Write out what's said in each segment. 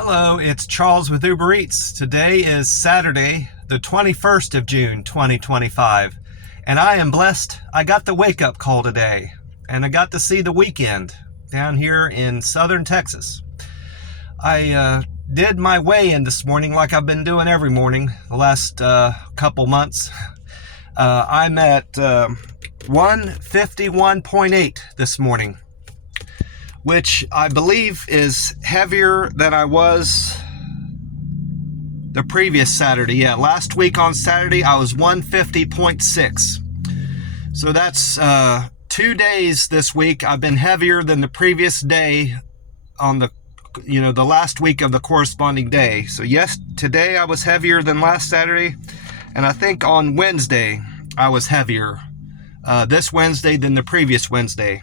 Hello, it's Charles with Uber Eats. Today is Saturday, the 21st of June, 2025, and I am blessed. I got the wake-up call today, and I got to see the weekend down here in southern Texas. I did my weigh-in this morning like I've been doing every morning the last couple months. I'm at 151.8 this morning, which I believe is heavier than I was the previous Saturday. Yeah, last week on Saturday, I was 150.6. So that's 2 days this week. I've been heavier than the previous day on the last week of the corresponding day. So yes, today I was heavier than last Saturday. And I think on Wednesday, I was heavier this Wednesday than the previous Wednesday.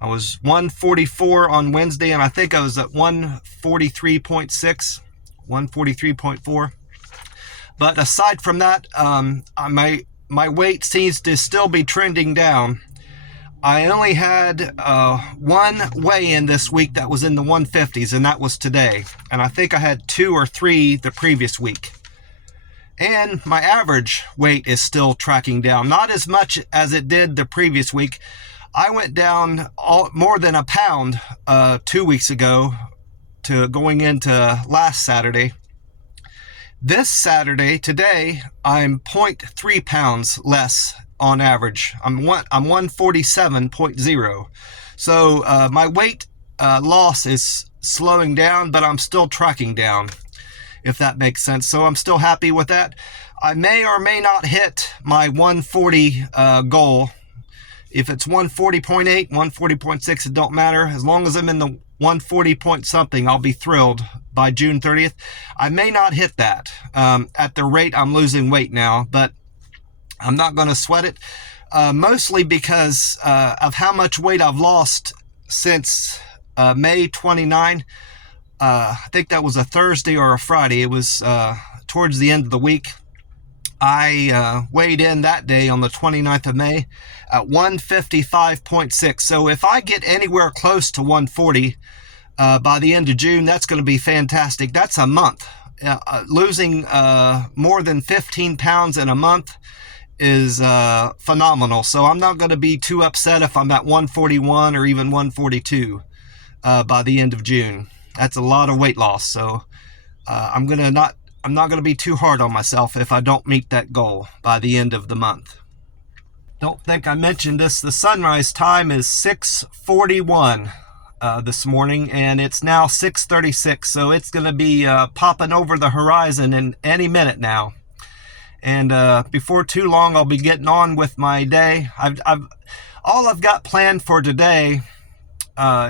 I was 144 on Wednesday, and I think I was at 143.6, 143.4. But aside from that, my weight seems to still be trending down. I only had one weigh-in this week that was in the 150s, and that was today. And I think I had 2 or 3 the previous week. And my average weight is still tracking down, not as much as it did the previous week. I went down more than a pound 2 weeks ago to going into last Saturday. This Saturday, today, I'm 0.3 pounds less on average. I'm 147.0. So my weight loss is slowing down, but I'm still tracking down, if that makes sense. So I'm still happy with that. I may or may not hit my 140 goal. If it's 140.8, 140.6, it don't matter. As long as I'm in the 140 point something, I'll be thrilled by June 30th. I may not hit that at the rate I'm losing weight now, but I'm not going to sweat it, mostly because of how much weight I've lost since May 29. I think that was a Thursday or a Friday. It was towards the end of the week. I weighed in that day on the 29th of May at 155.6. So if I get anywhere close to 140 by the end of June, that's going to be fantastic. That's a month. Losing more than 15 pounds in a month is phenomenal. So I'm not going to be too upset if I'm at 141 or even 142 by the end of June. That's a lot of weight loss. So I'm not going to be too hard on myself if I don't meet that goal by the end of the month. Don't think I mentioned this. The sunrise time is 6:41 this morning, and it's now 6:36. So it's going to be popping over the horizon in any minute now. And before too long, I'll be getting on with my day. All I've got planned for today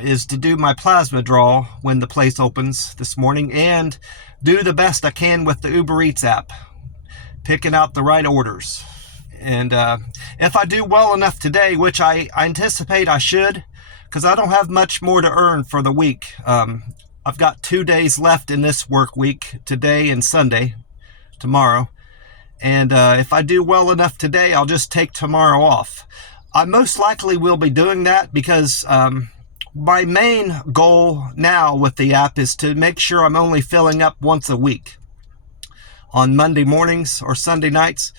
is to do my plasma draw when the place opens this morning, and do the best I can with the Uber Eats app, picking out the right orders. And if I do well enough today, which I anticipate I should, because I don't have much more to earn for the week. I've got 2 days left in this work week, today and Sunday, tomorrow. And if I do well enough today, I'll just take tomorrow off. I most likely will be doing that because my main goal now with the app is to make sure I'm only filling up once a week. On Monday mornings or Sunday nights,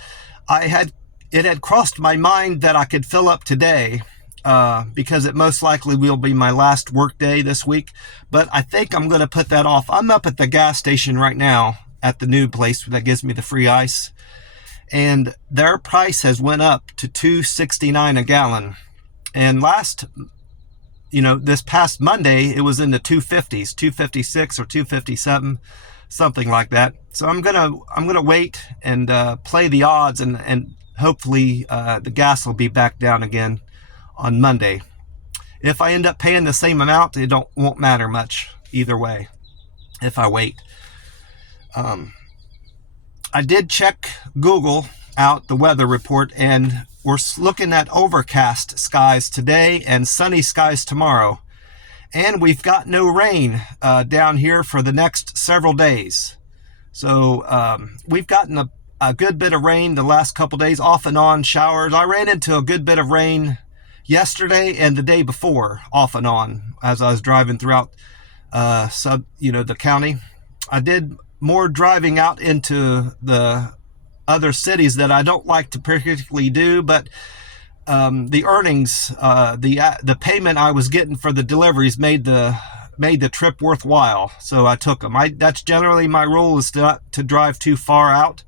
it had crossed my mind that I could fill up today because it most likely will be my last work day this week. But I think I'm going to put that off. I'm up at the gas station right now at the new place that gives me the free ice, and their price has went up to $2.69 a gallon. And this past Monday, it was in the 250s, 256 or 257, something like that. So I'm gonna wait and play the odds, and hopefully the gas will be back down again on Monday. If I end up paying the same amount, it won't matter much either way if I wait. I did check Google out the weather report, and we're looking at overcast skies today and sunny skies tomorrow. And we've got no rain down here for the next several days. So we've gotten a good bit of rain the last couple days, off and on showers. I ran into a good bit of rain yesterday and the day before, off and on, as I was driving throughout the county. I did more driving out into the other cities that I don't like to particularly do, but the earnings, the payment I was getting for the deliveries made the trip worthwhile. So I took them. That's generally my rule, is to drive too far out,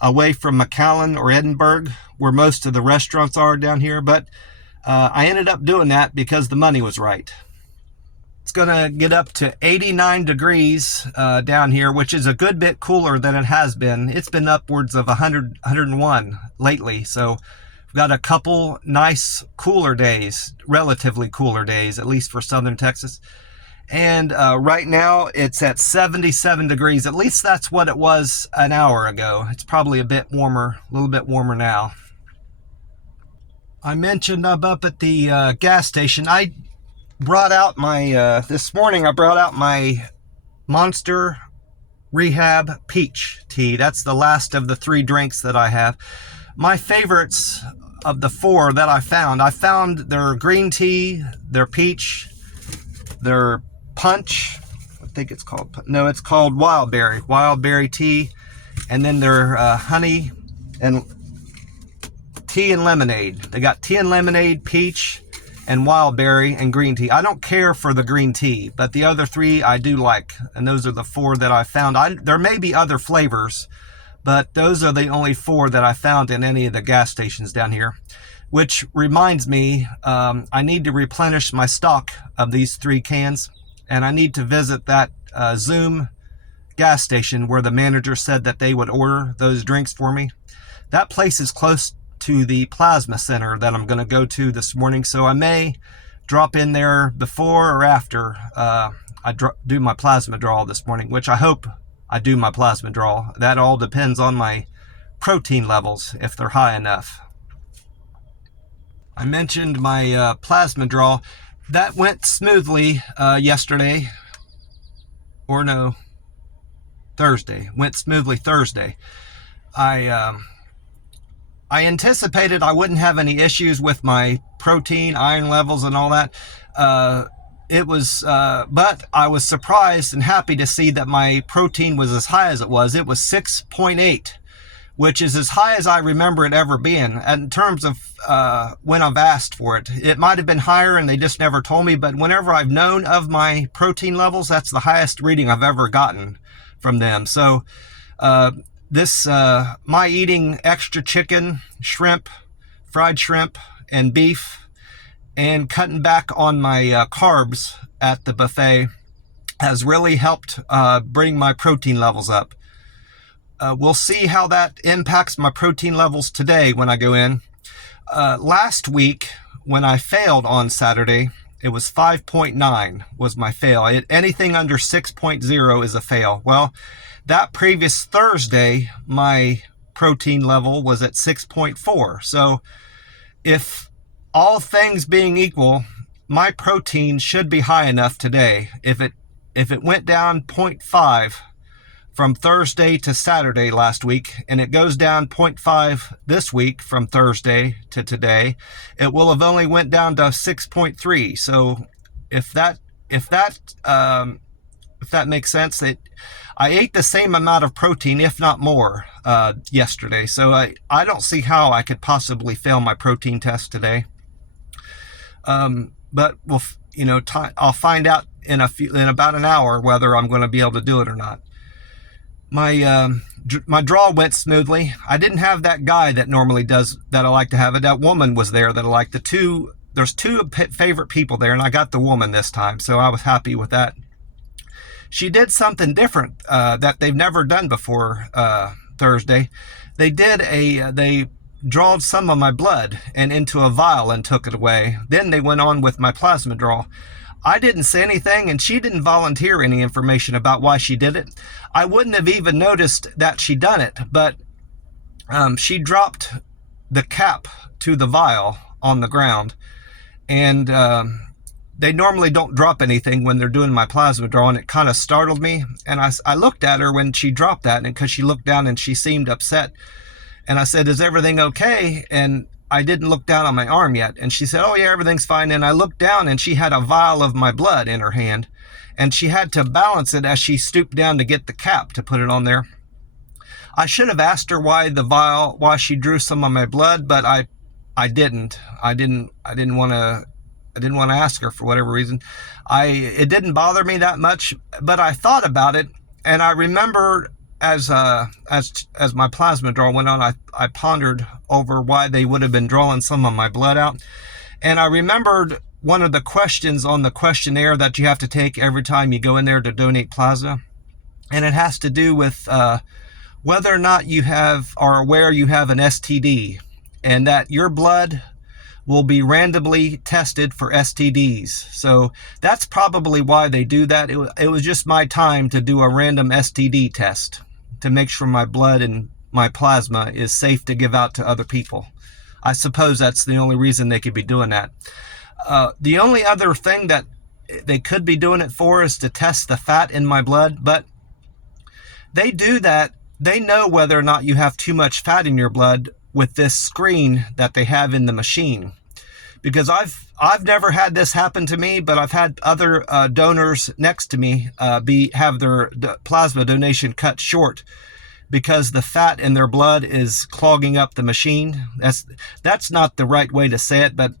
away from McAllen or Edinburgh, where most of the restaurants are down here. But I ended up doing that because the money was right. It's going to get up to 89 degrees down here, which is a good bit cooler than it has been. It's been upwards of 100, 101 lately. So we've got a couple nice cooler days, relatively cooler days, at least for southern Texas. And right now it's at 77 degrees. At least that's what it was an hour ago. It's probably a bit warmer, a little bit warmer now. I mentioned I'm up at the gas station. I brought out my, this morning I brought out my Monster Rehab Peach Tea. That's the last of the 3 drinks that I have. My favorites of the 4 that I found their green tea, their peach, their punch, I think it's called, no, it's called wild berry tea, and then their honey and tea and lemonade. They got tea and lemonade, peach, and wild berry, and green tea. I don't care for the green tea, but the other 3 I do like, and those are the 4 that I found. There may be other flavors, but those are the only 4 that I found in any of the gas stations down here. Which reminds me, I need to replenish my stock of these 3 cans, and I need to visit that Zoom gas station where the manager said that they would order those drinks for me. That place is close to the plasma center that I'm going to go to this morning, so I may drop in there before or after I do my plasma draw this morning, which I hope I do my plasma draw. That all depends on my protein levels, if they're high enough. I mentioned my plasma draw. That went smoothly yesterday, or no, Thursday. Went smoothly Thursday. I anticipated I wouldn't have any issues with my protein, iron levels, and all that. But I was surprised and happy to see that my protein was as high as it was. It was 6.8, which is as high as I remember it ever being. And in terms of when I've asked for it, it might have been higher and they just never told me. But whenever I've known of my protein levels, that's the highest reading I've ever gotten from them. So my eating extra chicken, shrimp, fried shrimp, and beef, and cutting back on my carbs at the buffet has really helped bring my protein levels up. We'll see how that impacts my protein levels today when I go in. Last week, when I failed on Saturday, it was 5.9 was my fail. Anything under 6.0 is a fail. Well, that previous Thursday, my protein level was at 6.4. So if all things being equal, my protein should be high enough today. If it went down 0.5 from Thursday to Saturday last week, and it goes down 0.5 this week from Thursday to today, it will have only went down to 6.3. So if that makes sense, I ate the same amount of protein, if not more, yesterday. So I don't see how I could possibly fail my protein test today. But I'll find out in about an hour whether I'm going to be able to do it or not. My draw went smoothly. I didn't have that guy that normally does that I like to have it. That woman was there that I like. There's 2 favorite people there, and I got the woman this time, so I was happy with that. She did something different that they've never done before Thursday. They drawed some of my blood and into a vial and took it away. Then they went on with my plasma draw. I didn't say anything, and she didn't volunteer any information about why she did it. I wouldn't have even noticed that she done it, but she dropped the cap to the vial on the ground, and they normally don't drop anything when they're doing my plasma draw, and it kind of startled me. And I looked at her when she dropped that, and because she looked down and she seemed upset, and I said, "Is everything okay?" And I didn't look down on my arm yet. And she said, oh yeah, everything's fine. And I looked down and she had a vial of my blood in her hand. And she had to balance it as she stooped down to get the cap to put it on there. I should have asked her why she drew some of my blood, but I didn't want to ask her for whatever reason. It didn't bother me that much, but I thought about it, and I remember as my plasma draw went on, I pondered over why they would have been drawing some of my blood out. And I remembered one of the questions on the questionnaire that you have to take every time you go in there to donate plasma. And it has to do with whether or not you are aware you have an STD, and that your blood will be randomly tested for STDs. So that's probably why they do that. It was just my time to do a random STD test to make sure my blood and my plasma is safe to give out to other people. I suppose that's the only reason they could be doing that. The only other thing that they could be doing it for is to test the fat in my blood, but they do that. They know whether or not you have too much fat in your blood with this screen that they have in the machine. Because I've never had this happen to me, but I've had other donors next to me have their plasma donation cut short because the fat in their blood is clogging up the machine. That's not the right way to say it, but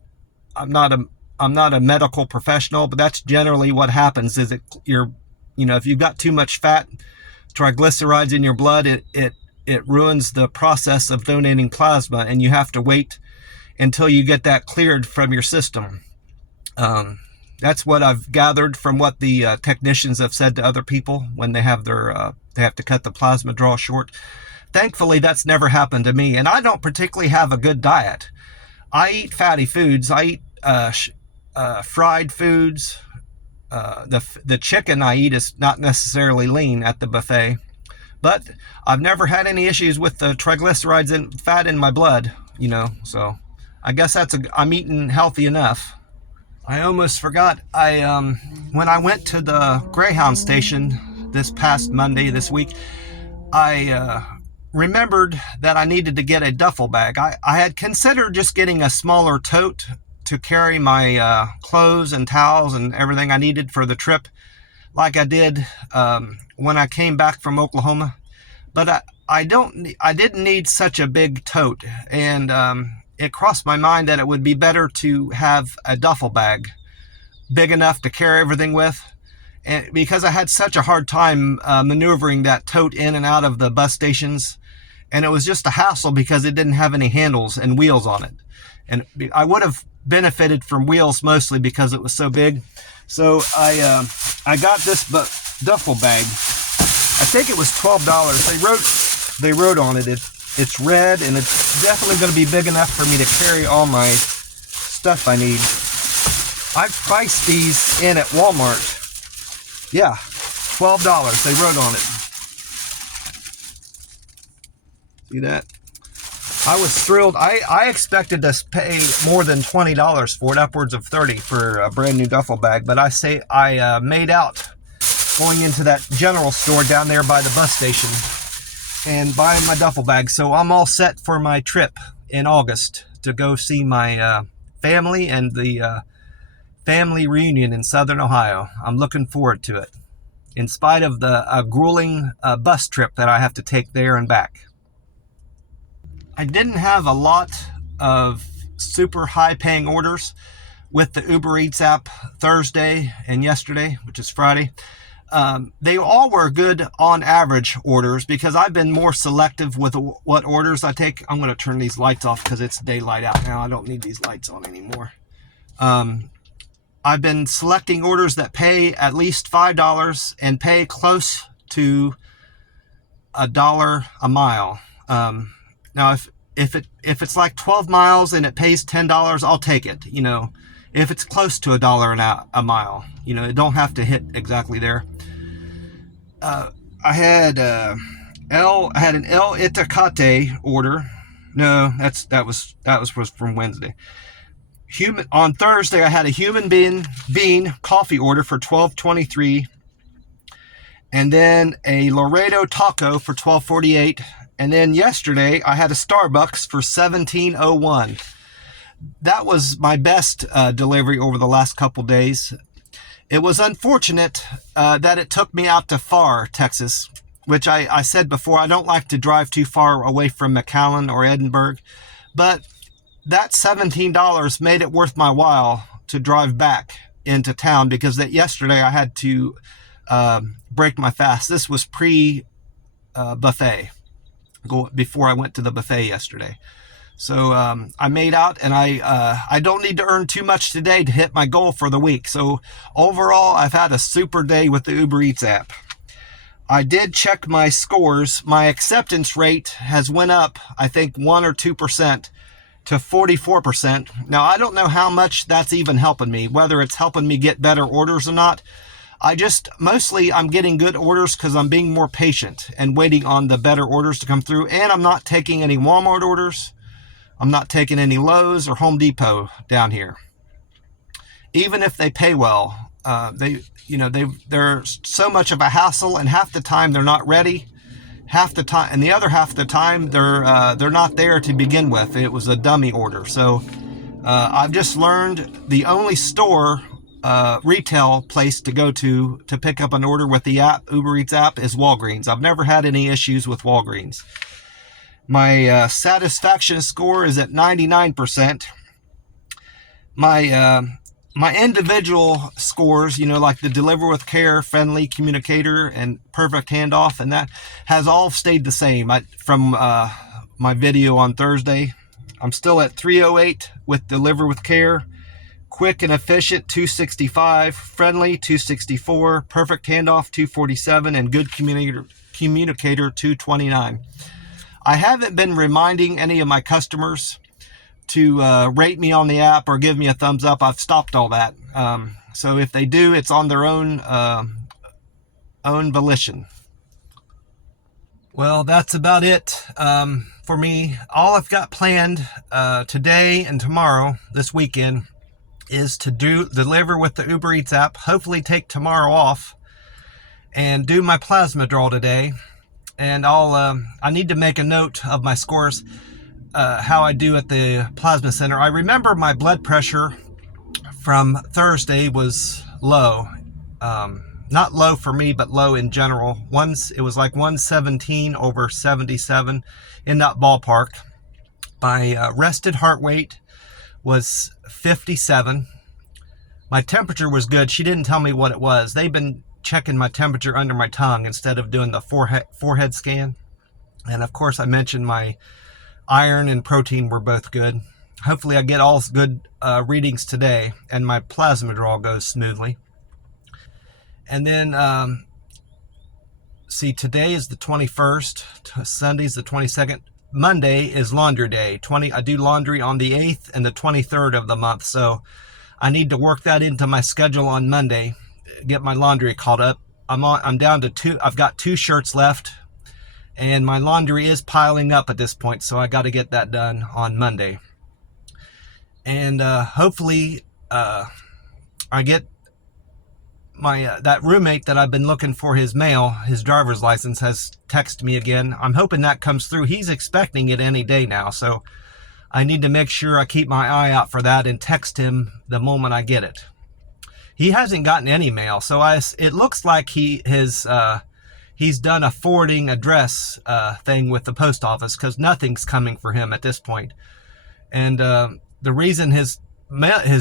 I'm not a medical professional, but that's generally what happens. Is if you've got too much fat, triglycerides in your blood, it ruins the process of donating plasma, and you have to wait until you get that cleared from your system. That's what I've gathered from what the technicians have said to other people when they have to cut the plasma draw short. Thankfully, that's never happened to me, and I don't particularly have a good diet. I eat fatty foods. I eat fried foods. The chicken I eat is not necessarily lean at the buffet, but I've never had any issues with the triglycerides and fat in my blood, so I guess I'm eating healthy enough. I almost forgot. When I went to the Greyhound station this past Monday this week, I remembered that I needed to get a duffel bag. I had considered just getting a smaller tote to carry my clothes and towels and everything I needed for the trip, like I did when I came back from Oklahoma. But I didn't need such a big tote, and it crossed my mind that it would be better to have a duffel bag big enough to carry everything with. And because I had such a hard time maneuvering that tote in and out of the bus stations, and it was just a hassle because it didn't have any handles and wheels on it. And I would have benefited from wheels mostly because it was so big. So I got this duffel bag. I think it was $12. They wrote on it, it's red, and it's definitely going to be big enough for me to carry all my stuff I need. I've priced these in at Walmart. Yeah, $12. They wrote on it. See that? I was thrilled. I expected to pay more than $20 for it, upwards of $30 for a brand new duffel bag. But I made out going into that general store down there by the bus station and buying my duffel bag. So I'm all set for my trip in August to go see my family and the family reunion in Southern Ohio. I'm looking forward to it, in spite of the grueling bus trip that I have to take there and back. I didn't have a lot of super high-paying orders with the Uber Eats app Thursday and yesterday, which is Friday. They all were good on average orders because I've been more selective with what orders I take. I'm going to turn these lights off because it's daylight out now. I don't need these lights on anymore. I've been selecting orders that pay at least $5 and pay close to $1 a mile. Now, if it's like 12 miles and it pays $10, I'll take it. If it's close to $1 a mile, it don't have to hit exactly there. I had an El Itacate order. No, that was from Wednesday. On Thursday, I had a human bean coffee order for $12.23, and then a Laredo taco for $12.48. And then yesterday, I had a Starbucks for $17.01. that was my best delivery over the last couple days. It was unfortunate that it took me out to Far, Texas, which I said before, I don't like to drive too far away from McAllen or Edinburgh, but that $17 made it worth my while to drive back into town, because that yesterday I had to break my fast. This was pre-buffet, before I went to the buffet yesterday. So I made out, and I don't need to earn too much today to hit my goal for the week. So overall, I've had a super day with the Uber Eats app. I did check my scores. My acceptance rate has went up, I think 1 or 2% to 44%. Now, I don't know how much that's even helping me, whether it's helping me get better orders or not. Mostly I'm getting good orders because I'm being more patient and waiting on the better orders to come through. And I'm not taking any Walmart orders. I'm not taking any Lowe's or Home Depot down here. Even if they pay well, they're so much of a hassle, and half the time they're not ready. Half the time, and the other half of the time, they're not there to begin with. It was a dummy order. So I've just learned the only store, retail place to go to pick up an order with the app, Uber Eats app, is Walgreens. I've never had any issues with Walgreens. My satisfaction score is at 99%. My my scores, like the deliver with care, friendly communicator, and perfect handoff, and that has all stayed the same. From my video on Thursday, I'm still at 308 with deliver with care, quick and efficient 265, friendly 264, perfect handoff 247, and good communicator 229. I haven't been reminding any of my customers to rate me on the app or give me a thumbs up. I've stopped all that. So if they do, it's on their own volition. Well, that's about it for me. All I've got planned today and tomorrow, this weekend, is to deliver with the Uber Eats app, hopefully take tomorrow off, and do my plasma draw today. And I need to make a note of my scores, how I do at the plasma center. I remember my blood pressure from Thursday was low. Not low for me, but low in general. It was like 117 over 77, in that ballpark. My rested heart rate was 57. My temperature was good. She didn't tell me what it was. They've been checking my temperature under my tongue instead of doing the forehead scan. And of course, I mentioned my iron and protein were both good. Hopefully I get all good readings today, and my plasma draw goes smoothly. And then, today is the 21st, Sunday's the 22nd. Monday is laundry day. I do laundry on the 8th and the 23rd of the month, so I need to work that into my schedule on Monday, get my laundry caught up. I'm down to 2. I've got 2 shirts left, and my laundry is piling up at this point, so I got to get that done on Monday. And hopefully I get my that roommate that I've been looking for his mail, his driver's license, has texted me again. I'm hoping that comes through. He's expecting it any day now, so I need to make sure I keep my eye out for that and text him the moment I get it. He hasn't gotten any mail, so it looks like he's done a forwarding address thing with the post office, because nothing's coming for him at this point. And the reason his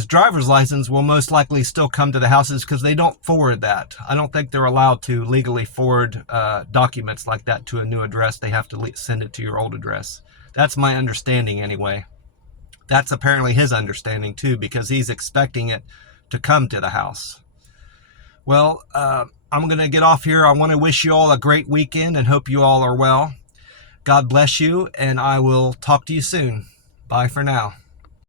driver's license will most likely still come to the house is because they don't forward that. I don't think they're allowed to legally forward documents like that to a new address. They have to send it to your old address. That's my understanding anyway. That's apparently his understanding too, because he's expecting it to come to the house. Well, I'm going to get off here. I want to wish you all a great weekend and hope you all are well. God bless you, and I will talk to you soon. Bye for now.